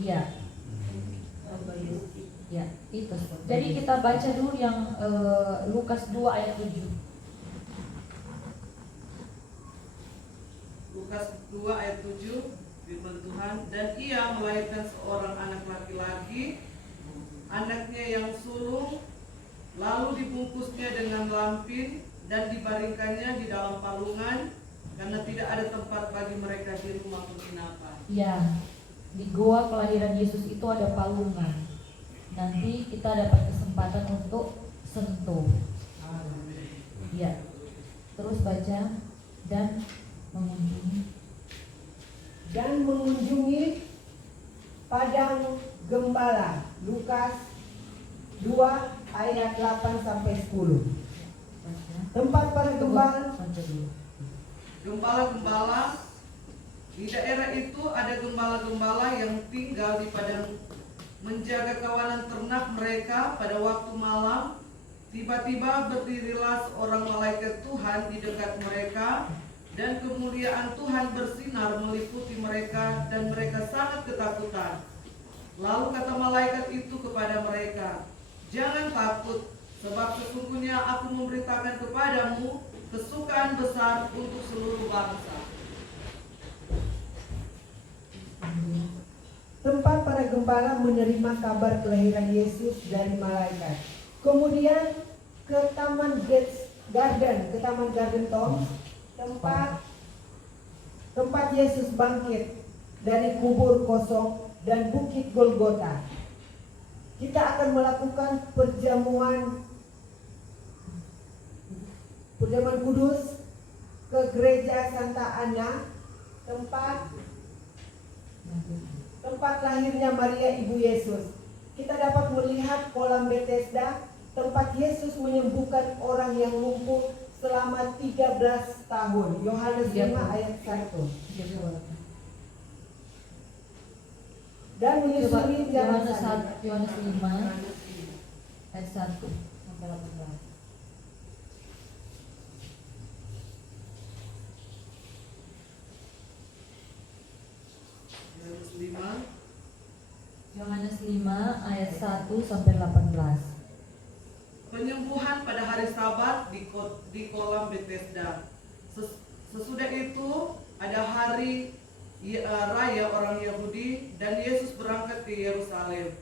Iya. Ya, itu. Jadi kita baca dulu yang Lukas 2 ayat 7. Lukas 2 ayat 7, firman Tuhan, dan ia melahirkan seorang anak laki-laki, anaknya yang sulung, lalu dibungkusnya dengan lampin dan dibaringkannya di dalam palungan, karena tidak ada tempat bagi mereka di rumah penginapan. Ya, di goa kelahiran Yesus itu ada palungan. Nanti kita dapat kesempatan untuk sentuh. Ya. Terus baca dan mengunjungi padang gembala. Lukas 2 ayat 8 sampai 10. Tempat para gembala di daerah itu ada gembala-gembala yang tinggal di padang menjaga kawanan ternak mereka. Pada waktu malam, tiba-tiba berdirilah seorang malaikat Tuhan di dekat mereka, dan kemuliaan Tuhan bersinar meliputi mereka, dan mereka sangat ketakutan. Lalu kata malaikat itu kepada mereka, "Jangan takut, sebab sesungguhnya aku memberitakan kepadamu kesukaan besar untuk seluruh bangsa." Tempat para gembala menerima kabar kelahiran Yesus dari malaikat. Kemudian ke Taman Garden Tom, tempat Yesus bangkit dari kubur kosong, dan Bukit Golgota. Kita akan melakukan perjamuan kudus ke gereja Santa Ana, tempat lahirnya Maria Ibu Yesus. Kita dapat melihat kolam Bethesda, tempat Yesus menyembuhkan orang yang lumpuh selama 13 tahun. Yohanes 5 ayat 1. Dan menyusuri jalan Yohanes 5 ayat 1 sampai 18. Yohanes 5 ayat 1 sampai 18. Penyembuhan pada hari Sabat di kolam Bethesda. Sesudah itu ada hari raya orang Yahudi, dan Yesus berangkat ke Yerusalem.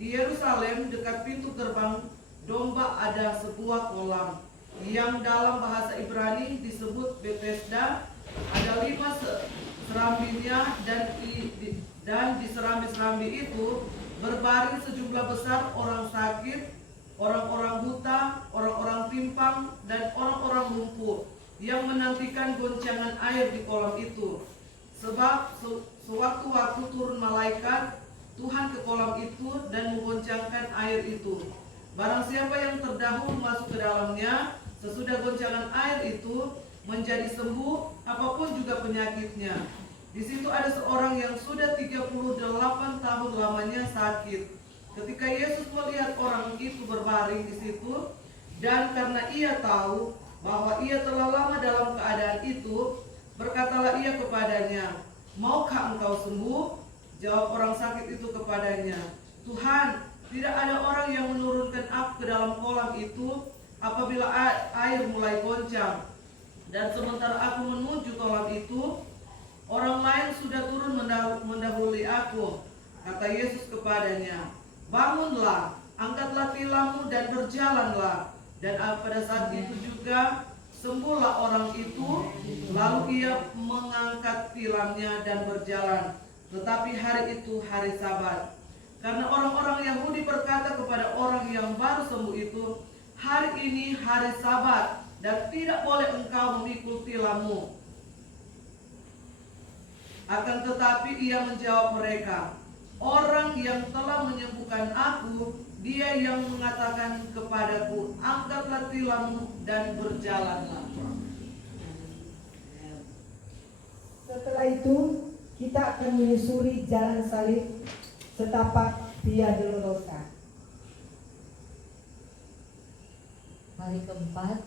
Di Yerusalem dekat pintu gerbang domba ada sebuah kolam yang dalam bahasa Ibrani disebut Bethesda. Ada 5 serambinya, dan di serambi-serambi itu berbaring sejumlah besar orang sakit, orang-orang buta, orang-orang timpang, dan orang-orang lumpuh yang menantikan goncangan air di kolam itu. Sebab sewaktu-waktu turun malaikat Tuhan ke kolam itu dan menggoncangkan air itu. Barang siapa yang terdahulu masuk ke dalamnya, sesudah goncangan air itu menjadi sembuh apapun juga penyakitnya. Di situ ada seorang yang sudah 38 tahun lamanya sakit. Ketika Yesus melihat orang itu berbaring di situ, dan karena ia tahu bahwa ia telah lama dalam keadaan itu, berkatalah ia kepadanya, "Maukah engkau sembuh?" Jawab orang sakit itu kepadanya, "Tuhan, tidak ada orang yang menurunkan aku ke dalam kolam itu apabila air mulai goncang. Dan sementara aku menuju kolam itu, orang lain sudah turun mendahului aku." Kata Yesus kepadanya, "Bangunlah, angkatlah tilammu dan berjalanlah." Dan pada saat itu juga sembuhlah orang itu. Lalu ia mengangkat tilamnya dan berjalan. Tetapi hari itu hari Sabat. Karena orang-orang Yahudi berkata kepada orang yang baru sembuh itu, "Hari ini hari Sabat, dan tidak boleh engkau memikul tilammu." Akan tetapi ia menjawab mereka, "Orang yang telah menyembuhkan aku, dia yang mengatakan kepadaku, angkatlah tilammu dan berjalanlah." Setelah itu kita akan menyusuri jalan salib setapak Via Dolorosa. Hari keempat